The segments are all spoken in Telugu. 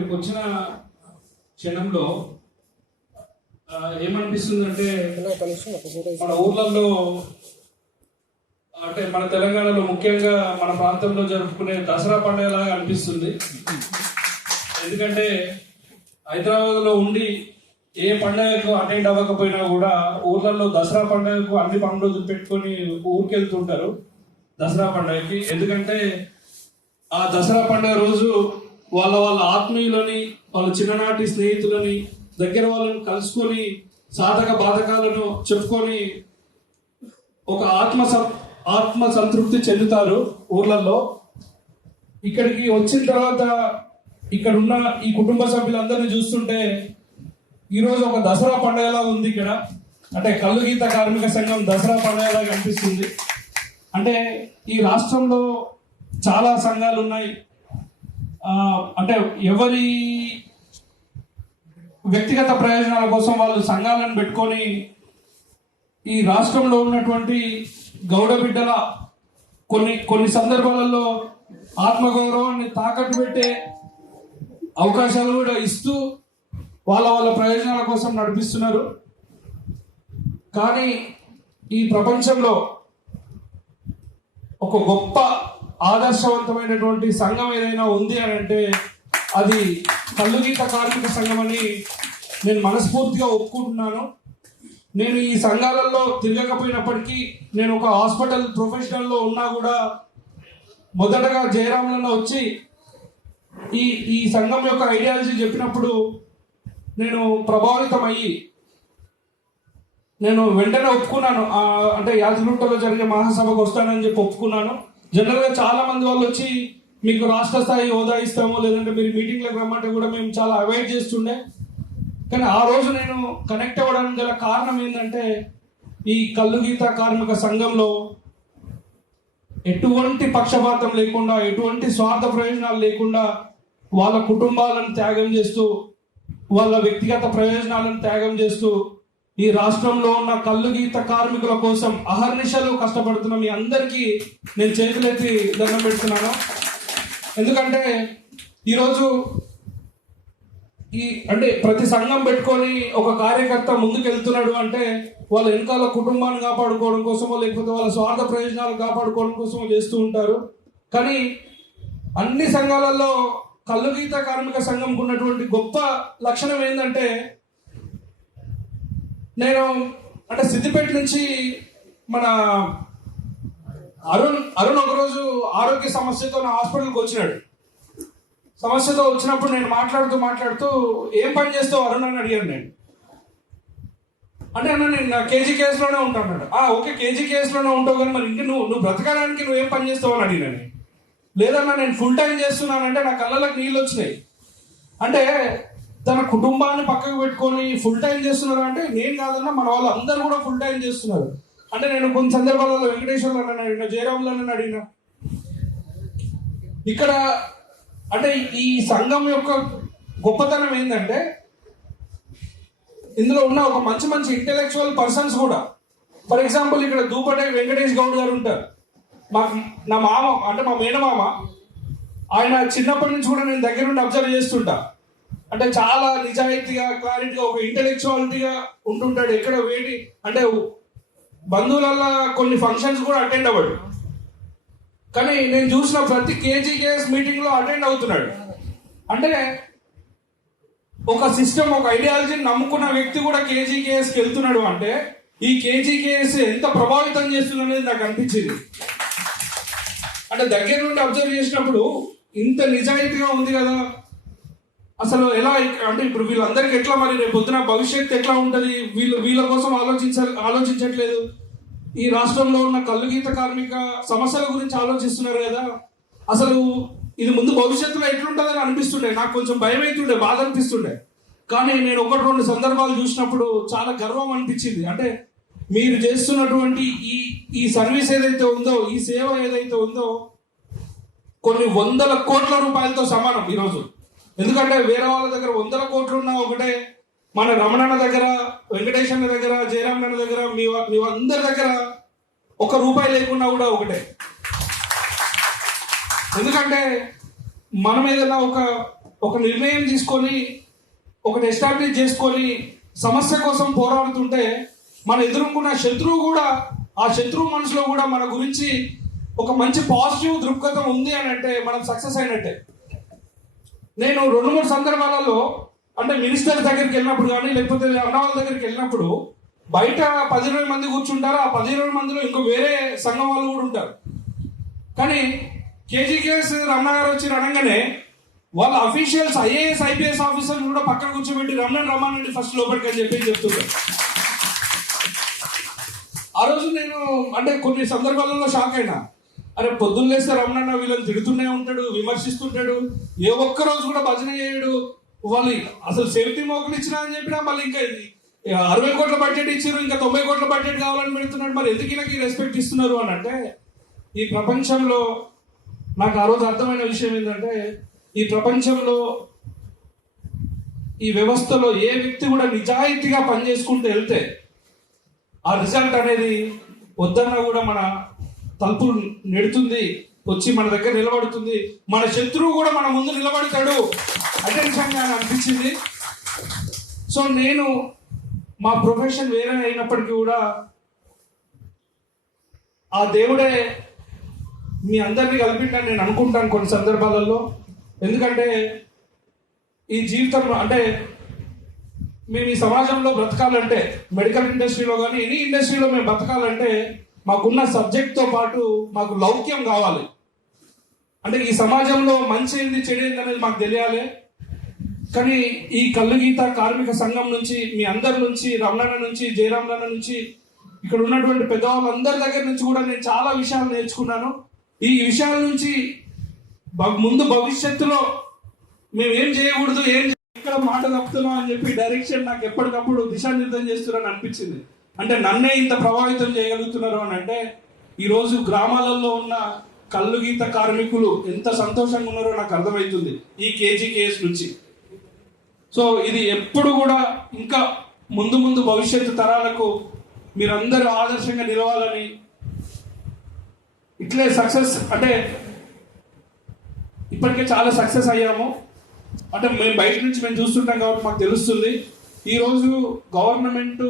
ఇక్కడికి వచ్చిన క్షణంలో ఏమనిపిస్తుందంటే మన ఊర్లలో అంటే మన తెలంగాణలో ముఖ్యంగా మన ప్రాంతంలో జరుపుకునే దసరా పండుగలాగా అనిపిస్తుంది. ఎందుకంటే హైదరాబాద్లో ఉండి ఏ పండుగకు అటెండ్ అవ్వకపోయినా కూడా ఊర్లలో దసరా పండుగకు అన్ని పండుగలు పెట్టుకొని ఊరికి వెళ్తుంటారు దసరా పండుగకి. ఎందుకంటే ఆ దసరా పండుగ రోజు వాళ్ళ వాళ్ళ ఆత్మీయులని వాళ్ళ చిన్ననాటి స్నేహితులని దగ్గర వాళ్ళని కలుసుకొని సాధక బాధకాలను చెప్పుకొని ఒక ఆత్మ ఆత్మ సంతృప్తి చెందుతారు ఊర్లలో. ఇక్కడికి వచ్చిన తర్వాత ఇక్కడ ఉన్న ఈ కుటుంబ సభ్యులందరినీ చూస్తుంటే ఈరోజు ఒక దసరా పండుగలా ఉంది ఇక్కడ. అంటే కళ్ళు గీత కార్మిక సంఘం దసరా పండుగలా కనిపిస్తుంది. అంటే ఈ రాష్ట్రంలో చాలా సంఘాలు ఉన్నాయి అంటే ఎవరి వ్యక్తిగత ప్రయోజనాల కోసం వాళ్ళు సంఘాలను పెట్టుకొని ఈ రాష్ట్రంలో ఉన్నటువంటి గౌడ బిడ్డల కొన్ని కొన్ని సందర్భాలలో ఆత్మగౌరవాన్ని తాకట్టు పెట్టే అవకాశాలు కూడా ఇస్తూ వాళ్ళ వాళ్ళ ప్రయోజనాల కోసం నడిపిస్తున్నారు. కానీ ఈ ప్రపంచంలో ఒక గొప్ప ఆదర్శవంతమైనటువంటి సంఘం ఏదైనా ఉంది అని అంటే అది కల్లుగీత కార్మిక సంఘం అని నేను మనస్ఫూర్తిగా ఒప్పుకుంటున్నాను. నేను ఈ సంఘాలలో తిరగకపోయినప్పటికీ నేను ఒక హాస్పిటల్ ప్రొఫెషనల్లో ఉన్నా కూడా మొదటగా జయరాములన్న వచ్చి ఈ ఈ సంఘం యొక్క ఐడియాలజీ చెప్పినప్పుడు నేను ప్రభావితం అయ్యి నేను వెంటనే ఒప్పుకున్నాను. అంటే యాదగిరిగుట్టలో జరిగే మహాసభకు వస్తానని చెప్పి ఒప్పుకున్నాను. జనరల్గా చాలా మంది వాళ్ళు వచ్చి మీకు రాష్ట్ర స్థాయి హోదా ఇస్తాము లేదంటే మీరు మీటింగ్లకు రమ్మంటే కూడా మేము చాలా అవాయిడ్ చేస్తుండే. కానీ ఆ రోజు నేను కనెక్ట్ అవ్వడానికి గల కారణం ఏంటంటే ఈ కల్లు గీత కార్మిక సంఘంలో ఎటువంటి పక్షపాతం లేకుండా ఎటువంటి స్వార్థ ప్రయోజనాలు లేకుండా వాళ్ళ కుటుంబాలను త్యాగం చేస్తూ వాళ్ళ వ్యక్తిగత ప్రయోజనాలను త్యాగం చేస్తూ ఈ రాష్ట్రంలో ఉన్న కళ్ళు గీత కార్మికుల కోసం అహర్నిశలు కష్టపడుతున్న మీ అందరికీ నేను చేతులెత్తి దండం పెడుతున్నాను. ఎందుకంటే ఈరోజు ఈ అంటే ప్రతి సంఘం పెట్టుకొని ఒక కార్యకర్త ముందుకెళ్తున్నాడు అంటే వాళ్ళ వెనకాల కుటుంబాన్ని కాపాడుకోవడం కోసమో లేకపోతే వాళ్ళ స్వార్థ ప్రయోజనాలు కాపాడుకోవడం కోసమో చేస్తూ ఉంటారు. కానీ అన్ని సంఘాలలో కళ్ళు గీత కార్మిక సంఘంకు ఉన్నటువంటి గొప్ప లక్షణం ఏంటంటే నేను అంటే సిద్దిపేట నుంచి మన అరుణ్ అరుణ్ ఒకరోజు ఆరోగ్య సమస్యతో నా హాస్పిటల్కి వచ్చినాడు. సమస్యతో వచ్చినప్పుడు నేను మాట్లాడుతూ మాట్లాడుతూ ఏం పని చేస్తావు అరుణ్? అని అడిగాను నేను. అంటే అన్న నేను కేజీ కేసులోనే ఉంటాను ఆ ఓకే కేజీ కేసులోనే ఉంటావు కానీ మరి ఇంటి నువ్వు నువ్వు బ్రతకడానికి నువ్వు ఏం పని చేస్తావు? అని అడిగినాను లేదన్నా నేను ఫుల్ టైం చేస్తున్నానంటే నా కళ్ళలకు నీళ్ళు వచ్చినాయి. అంటే తన కుటుంబాన్ని పక్కకు పెట్టుకొని ఫుల్ టైం చేస్తున్నారు అంటే నేను కాదన్నా మన వాళ్ళు అందరు కూడా ఫుల్ టైం చేస్తున్నారు. అంటే నేను కొన్ని సందర్భాలలో వెంకటేశ్వర్లను అడిగిన జయరాములను అడిగిన. ఇక్కడ అంటే ఈ సంఘం యొక్క గొప్పతనం ఏంటంటే ఇందులో ఉన్న ఒక మంచి మంచి ఇంటెలెక్చువల్ పర్సన్స్ కూడా. ఫర్ ఎగ్జాంపుల్ ఇక్కడ దూపటే వెంకటేష్ గౌడ్ గారు ఉంటారు. మా నా మామ అంటే మా మేనమామ ఆయన చిన్నప్పటి నుంచి కూడా నేను దగ్గర నుండి అబ్జర్వ్ చేస్తుంటా. అంటే చాలా నిజాయితీగా క్లారిటీగా ఒక ఇంటెలెక్చువాలిటీగా ఉంటుంటాడు ఎక్కడ వేటి. అంటే బంధువులల్ల కొన్ని ఫంక్షన్స్ కూడా అటెండ్ అవ్వడు. కానీ నేను చూసిన ప్రతి కేజీకేఎస్ మీటింగ్లో అటెండ్ అవుతున్నాడు. అంటే ఒక సిస్టమ్ ఒక ఐడియాలజీని నమ్ముకున్న వ్యక్తి కూడా కేజీకేఎస్కి వెళ్తున్నాడు అంటే ఈ కేజీకేఎస్ ఎంత ప్రభావితం చేస్తుంది అనేది నాకు అనిపించింది. అంటే దగ్గర నుండి అబ్జర్వ్ చేసినప్పుడు ఇంత నిజాయితీగా ఉంది కదా. అసలు ఎలా అంటే ఇప్పుడు వీళ్ళందరికీ ఎట్లా మరి రేపు పొద్దున భవిష్యత్తు ఎట్లా ఉంటుంది? వీళ్ళు వీళ్ళ కోసం ఆలోచించ ఆలోచించట్లేదు. ఈ రాష్ట్రంలో ఉన్న కళ్ళు గీత కార్మిక సమస్యల గురించి ఆలోచిస్తున్నారు కదా. అసలు ఇది ముందు భవిష్యత్తులో ఎట్లుంటుందని అనిపిస్తుండే. నాకు కొంచెం భయం అవుతుండే బాధ అనిపిస్తుండే కానీ నేను ఒకటి రెండు సందర్భాలు చూసినప్పుడు చాలా గర్వం అనిపించింది. అంటే మీరు చేస్తున్నటువంటి ఈ ఈ సర్వీస్ ఏదైతే ఉందో ఈ సేవ ఏదైతే ఉందో కొన్ని వందల కోట్ల రూపాయలతో సమానం ఈరోజు. ఎందుకంటే వేరే వాళ్ళ దగ్గర వందల కోట్లు ఉన్నా ఒకటే. మన రమణన్న దగ్గర వెంకటేశ్వర దగ్గర జయరామన్న దగ్గర మీ మీ అందరి దగ్గర ఒక రూపాయి లేకున్నా కూడా ఒకటే. ఎందుకంటే మనం ఏదైనా ఒక ఒక నిర్ణయం తీసుకొని ఒకటి ఎస్టాబ్లిష్ చేసుకొని సమస్య కోసం పోరాడుతుంటే మన ఎదుర్కొన్న శత్రువు కూడా ఆ శత్రువు మనసులో కూడా మన గురించి ఒక మంచి పాజిటివ్ దృక్పథం ఉంది అని అంటే మనం సక్సెస్ అయినట్టే. నేను రెండు మూడు సందర్భాలలో అంటే మినిస్టర్ దగ్గరికి వెళ్ళినప్పుడు కానీ లేకపోతే అన్నవాళ్ళ దగ్గరికి వెళ్ళినప్పుడు బయట పది ఇరవై మంది కూర్చుంటారు ఆ పది ఇరవై మందిలో ఇంకో వేరే సంఘం వాళ్ళు కూడా ఉంటారు. కానీ కేజీకేఎస్ రమణ గారు వచ్చి అనగానే వాళ్ళ అఫీషియల్స్ ఐఏఎస్ ఐపీఎస్ ఆఫీసర్లు కూడా పక్కన కూర్చోబెట్టి రమణ రమానండి ఫస్ట్ లోపలికి అని చెప్పి చెప్తున్నారు ఆ రోజు నేను అంటే కొన్ని సందర్భాలలో షాక్ అయినా. అరే పొద్దున్నేస్తే రమణన్న వీళ్ళని తిడుతూనే ఉంటాడు విమర్శిస్తుంటాడు ఏ ఒక్క రోజు కూడా భజన చేయడు. వాళ్ళు అసలు సేఫ్టీ మోకలు ఇచ్చినా అని చెప్పినా మళ్ళీ ఇంకా ఇది, అరవై కోట్ల బడ్జెట్ ఇచ్చారు ఇంకా తొంభై కోట్ల బడ్జెట్ కావాలని పెడుతున్నాడు. మరి ఎందుకు నాకు రెస్పెక్ట్ ఇస్తున్నారు అని అంటే ఈ ప్రపంచంలో నాకు ఆ రోజు అర్థమైన విషయం ఏంటంటే ఈ ప్రపంచంలో ఈ వ్యవస్థలో ఏ వ్యక్తి కూడా నిజాయితీగా పనిచేసుకుంటూ వెళ్తే ఆ రిజల్ట్ అనేది వద్దన్నా కూడా మన తలుపులు నెడుతుంది వచ్చి మన దగ్గర నిలబడుతుంది. మన శత్రువు కూడా మన ముందు నిలబడతాడు. అటెన్షన్ అని అనిపించింది. సో నేను మా ప్రొఫెషన్ వేరే అయినప్పటికీ కూడా ఆ దేవుడే మీ అందరినీ కలిపిండని నేను అనుకుంటాను కొన్ని సందర్భాలలో. ఎందుకంటే ఈ జీవితం అంటే మేము ఈ సమాజంలో బ్రతకాలంటే మెడికల్ ఇండస్ట్రీలో కానీ ఎనీ ఇండస్ట్రీలో మేము బ్రతకాలంటే మాకున్న సబ్జెక్ట్తో పాటు మాకు లౌక్యం కావాలి. అంటే ఈ సమాజంలో మంచి ఏంది చెడు ఏంది అనేది మాకు తెలియాలి. కానీ ఈ కల్లుగీత కార్మిక సంఘం నుంచి మీ అందరి నుంచి రమణ నుంచి జయరామన్న నుంచి ఇక్కడ ఉన్నటువంటి పెద్దవాళ్ళందరి దగ్గర నుంచి కూడా నేను చాలా విషయాలు నేర్చుకున్నాను. ఈ విషయాల నుంచి ముందు భవిష్యత్తులో మేము ఏం చేయకూడదు ఏం ఎక్కడ మాట తప్పుతున్నాం అని చెప్పి డైరెక్షన్ నాకు ఎప్పటికప్పుడు దిశానిర్దేశం చేస్తున్నారని అనిపించింది. అంటే నన్నే ఇంత ప్రభావితం చేయగలుగుతున్నారు అని అంటే ఈరోజు గ్రామాలలో ఉన్న కళ్ళు గీత కార్మికులు ఎంత సంతోషంగా ఉన్నారో నాకు అర్థమవుతుంది ఈ కేజీ కేఎస్ నుంచి. సో ఇది ఎప్పుడు కూడా ఇంకా ముందు ముందు భవిష్యత్తు తరాలకు మీరందరూ ఆదర్శంగా నిలవాలని ఇట్లే సక్సెస్ అంటే ఇప్పటికే చాలా సక్సెస్ అయ్యాము. అంటే మేము బయట నుంచి మేము చూస్తుంటాం కాబట్టి మాకు తెలుస్తుంది. ఈరోజు గవర్నమెంట్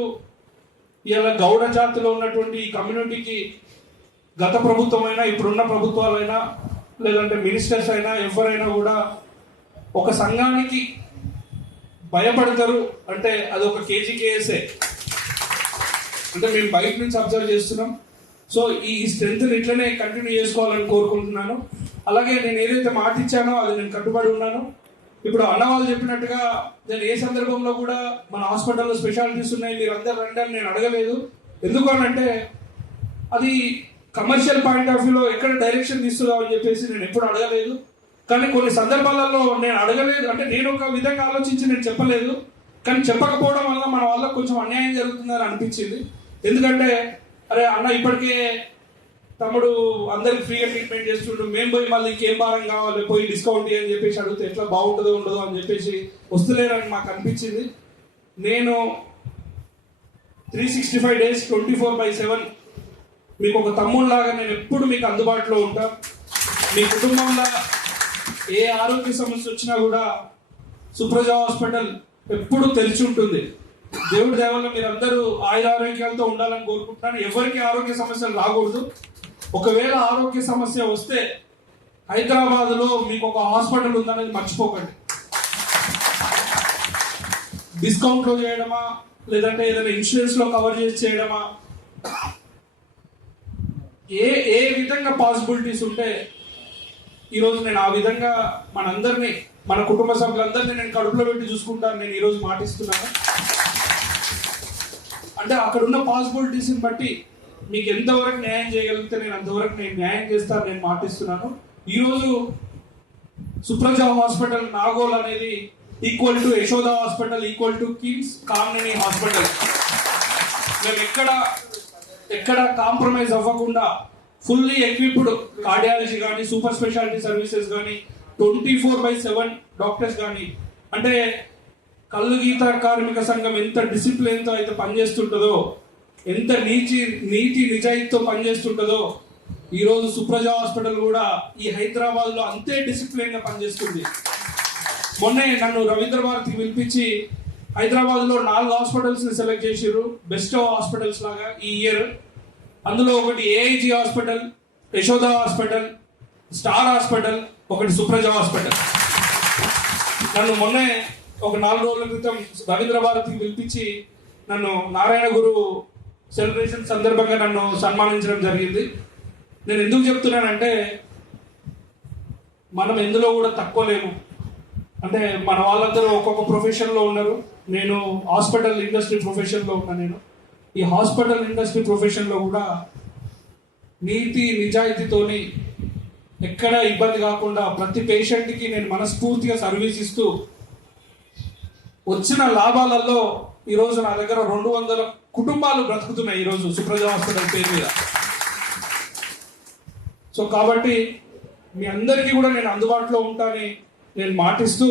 ఇలా గౌడ జాతిలో ఉన్నటువంటి ఈ కమ్యూనిటీకి గత ప్రభుత్వమైనా ఇప్పుడున్న ప్రభుత్వాలైనా లేదంటే మినిస్టర్స్ అయినా ఎవరైనా కూడా ఒక సంఘానికి భయపడతారు అంటే అది ఒక కేజీకేఎస్ఏ. అంటే మేము బయట నుంచి అబ్జర్వ్ చేస్తున్నాం. సో ఈ స్ట్రెంత్ ఇట్లనే కంటిన్యూ చేసుకోవాలని కోరుకుంటున్నాను. అలాగే నేను ఏదైతే మాటిచ్చానో అది నేను కట్టుబడి ఉన్నాను. ఇప్పుడు అన్న వాళ్ళు చెప్పినట్టుగా నేను ఏ సందర్భంలో కూడా మన హాస్పిటల్లో స్పెషాలిటీస్ ఉన్నాయి మీరు అందరు రండి అని నేను అడగలేదు. ఎందుకు అని అంటే అది కమర్షియల్ పాయింట్ ఆఫ్ వ్యూలో ఎక్కడ డైరెక్షన్ తీస్తున్నావు అని చెప్పేసి నేను ఎప్పుడు అడగలేదు. కానీ కొన్ని సందర్భాలలో నేను అడగలేదు. అంటే నేను ఒక విధంగా ఆలోచించి నేను చెప్పలేదు. కానీ చెప్పకపోవడం వల్ల మన వల్ల కొంచెం అన్యాయం జరుగుతుందని అనిపించింది. ఎందుకంటే అరే అన్న ఇప్పటికే తమ్ముడు అందరికి ఫ్రీగా ట్రీట్మెంట్ చేస్తుండు. మేము పోయి మళ్ళీ ఇంకేం భారం కావాలి? పోయి డిస్కౌంట్ అని చెప్పేసి అడిగితే ఎట్లా బాగుంటుందో ఉండదో అని చెప్పేసి వస్తలేరని మాకు అనిపించింది. నేను three sixty five days twenty four by seven మీకు ఒక తమ్ముళ్ళలాగా నేను ఎప్పుడు మీకు అందుబాటులో ఉంటా. మీ కుటుంబంలో ఏ ఆరోగ్య సమస్య వచ్చినా కూడా సుప్రజ హాస్పిటల్ ఎప్పుడు తెరిచి ఉంటుంది. దేవుడి దేవల్ల మీరు అందరూ ఆయుర ఆరోగ్యాలతో ఉండాలని కోరుకుంటున్నాను. ఎవరికి ఆరోగ్య సమస్యలు రాకూడదు. ఒకవేళ ఆరోగ్య సమస్య వస్తే హైదరాబాద్లో మీకు ఒక హాస్పిటల్ ఉందనేది మర్చిపోకండి. డిస్కౌంట్లో చేయడమా? లేదంటే ఏదైనా ఇన్సూరెన్స్లో కవర్ చేసి చేయడమా? ఏ ఏ విధంగా పాసిబిలిటీస్ ఉంటే ఈరోజు నేను ఆ విధంగా మనందరినీ మన కుటుంబ సభ్యులందరినీ నేను కడుపులో పెట్టి చూసుకుంటాను నేను ఈరోజు మాటిస్తున్నాను అంటే అక్కడ ఉన్న పాసిబిలిటీస్ని బట్టి మీకు ఎంతవరకు న్యాయం చేయగలిగితే నేను అంతవరకు నేను న్యాయం చేస్తాను నేను మాటిస్తున్నాను. ఈరోజు సుప్రజ హాస్పిటల్ నాగోల్ అనేది equal to Yashoda hospital equal to KIMS Kamineni hospital. మేము ఎక్కడ ఎక్కడ కాంప్రమైజ్ అవ్వకుండా ఫుల్లీ ఎక్విప్డ్ కార్డియాలజీ కానీ సూపర్ స్పెషాలిటీ సర్వీసెస్ కానీ twenty four by seven doctors కానీ అంటే కళ్ళు గీత కార్మిక సంఘం ఎంత డిసిప్లిన్తో అయితే పనిచేస్తుంటుందో ఎంత నీచి నీతి నిజాయితీతో పనిచేస్తుంటుందో ఈరోజు సుప్రజ హాస్పిటల్ కూడా ఈ హైదరాబాద్లో అంతే డిసిప్లిన్గా పనిచేస్తుంది. మొన్నే నన్ను రవీంద్ర భారతికి పిలిపించి హైదరాబాద్లో నాలుగు హాస్పిటల్స్ని సెలెక్ట్ చేసిర్రు. బెస్ట్ హాస్పిటల్స్ లాగా ఈ ఇయర్. అందులో ఒకటి AIG hospital Yashoda hospital star hospital ఒకటి సుప్రజ హాస్పిటల్. నన్ను మొన్నే ఒక నాలుగు రోజుల క్రితం రవీంద్ర భారతికి పిలిపించి నన్ను నారాయణ గురు సెలబ్రేషన్ సందర్భంగా నన్ను సన్మానించడం జరిగింది. నేను ఎందుకు చెప్తున్నానంటే మనం ఎందులో కూడా తక్కువ లేము. అంటే మన వాళ్ళందరూ ఒక్కొక్క ప్రొఫెషన్లో ఉన్నారు. నేను హాస్పిటల్ ఇండస్ట్రీ ప్రొఫెషన్లో ఉన్నా నేను. ఈ హాస్పిటల్ ఇండస్ట్రీ ప్రొఫెషన్లో కూడా నీతి నిజాయితీతోని ఎక్కడ ఇబ్బంది కాకుండా ప్రతి పేషెంట్కి నేను మనస్ఫూర్తిగా సర్వీస్ ఇస్తూ వచ్చిన లాభాలలో ఈరోజు నా దగ్గర రెండు వందల కుటుంబాలు బ్రతుకుతున్నాయి ఈరోజు సుప్రజా హాస్పిటల్ పేరు మీద. సో కాబట్టి మీ అందరికీ కూడా నేను అందుబాటులో ఉంటానని నేను మాటిస్తూ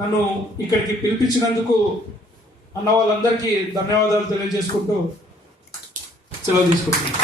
నన్ను ఇక్కడికి పిలిపించినందుకు అన్న వాళ్ళందరికీ ధన్యవాదాలు తెలియజేసుకుంటూ సెలవు తీసుకుంటున్నాను.